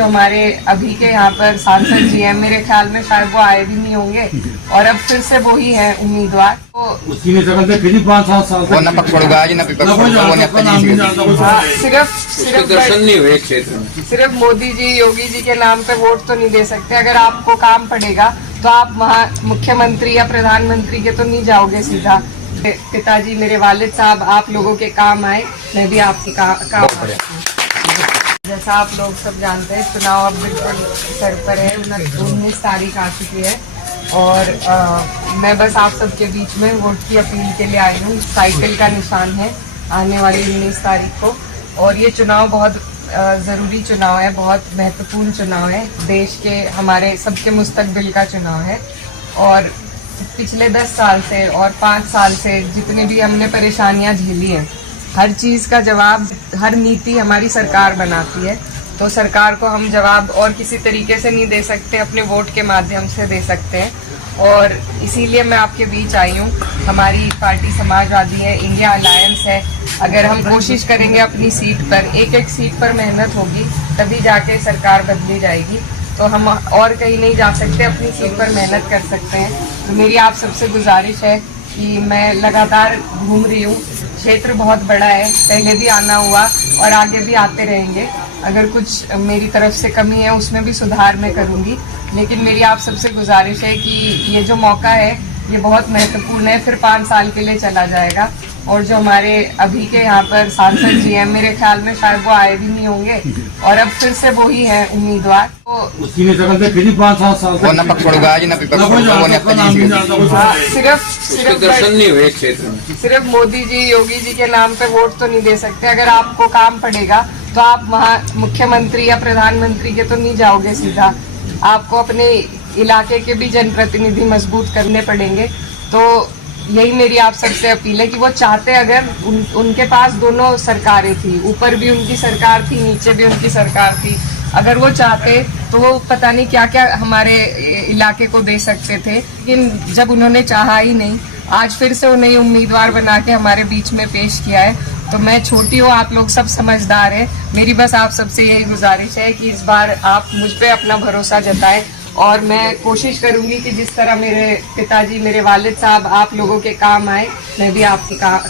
जो हमारे अभी के यहाँ पर सांसद जी हैं, मेरे ख्याल में शायद वो आए भी नहीं होंगे और अब फिर से वो ही है उम्मीदवार। तो उसकी नहीं सकते फिर 5-7 साल वो न पक्ष पड़ूगा आज न विपक्ष पड़ूगा, वो नेता जी सिर्फ दर्शन नहीं हुए क्षेत्र में। सिर्फ मोदी जी योगी जी के नाम पे वोट तो नहीं दे सकते। अगर आपको काम पड़ेगा तो आप वहाँ मुख्यमंत्री या प्रधानमंत्री के तो नहीं जाओगे सीधा। पिताजी मेरे वालिद साहब आप लोगों के काम आए, मैं भी आपके काम जैसा आप लोग सब जानते हैं, चुनाव अब बिल्कुल सर पर है। 19 तारीख आ चुकी है और मैं बस आप सबके बीच में वोट की अपील के लिए आई हूँ। साइकिल का निशान है आने वाली 19 तारीख को और ये चुनाव बहुत ज़रूरी चुनाव है, बहुत महत्वपूर्ण चुनाव है। देश के हमारे सबके मुस्तकबिल का चुनाव है और पिछले 10 साल से और 5 साल से जितने भी हमने परेशानियां झेली हैं, हर चीज़ का जवाब हर नीति हमारी सरकार बनाती है। तो सरकार को हम जवाब और किसी तरीके से नहीं दे सकते, अपने वोट के माध्यम से दे सकते हैं और इसीलिए मैं आपके बीच आई हूँ। हमारी पार्टी समाजवादी है, इंडिया अलायंस है। अगर हम कोशिश करेंगे अपनी सीट पर, एक सीट पर मेहनत होगी तभी जाके सरकार बदली जाएगी। तो हम और कहीं नहीं जा सकते, अपनी सीट पर मेहनत कर सकते हैं। तो मेरी आप सबसे गुजारिश है कि मैं लगातार घूम रही हूँ, क्षेत्र बहुत बड़ा है, पहले भी आना हुआ और आगे भी आते रहेंगे। अगर कुछ मेरी तरफ से कमी है उसमें भी सुधार मैं करूँगी, लेकिन मेरी आप सबसे गुजारिश है कि ये जो मौका है ये बहुत महत्वपूर्ण है, फिर 5 साल के लिए चला जाएगा और जो हमारे अभी के यहाँ पर सांसद जी हैं, मेरे ख्याल में शायद वो आए भी नहीं होंगे और अब फिर से वो ही है उम्मीदवार। तो उसकी नहीं सकते फिर 5-7 साल वो न पक्ष पड़ूगा आज न विपक्ष पड़ूगा, वो नेता जी सिर्फ दर्शन नहीं हुए क्षेत्र में। सिर्फ मोदी जी योगी जी के नाम पे वोट तो नहीं दे सकते। अगर आपको काम पड़ेगा तो आप वहाँ मुख्यमंत्री या प्रधानमंत्री के तो नहीं जाओगे सीधा। आपको अपने इलाके के भी जनप्रतिनिधि मजबूत करने पड़ेंगे। तो यही मेरी आप सबसे अपील है कि वो चाहते, अगर उनके पास दोनों सरकारें थी, ऊपर भी उनकी सरकार थी, नीचे भी उनकी सरकार थी। अगर वो चाहते तो वो पता नहीं क्या क्या हमारे इलाके को दे सकते थे, लेकिन जब उन्होंने चाहा ही नहीं, आज फिर से उन्हें उम्मीदवार बना के हमारे बीच में पेश किया है। तो मैं छोटी हूँ, आप लोग सब समझदार हैं। मेरी बस आप सबसे यही गुजारिश है कि इस बार आप मुझ पे अपना भरोसा जताएं और मैं कोशिश करूंगी कि जिस तरह मेरे पिताजी मेरे वालिद साहब आप लोगों के काम आए, मैं भी आपके काम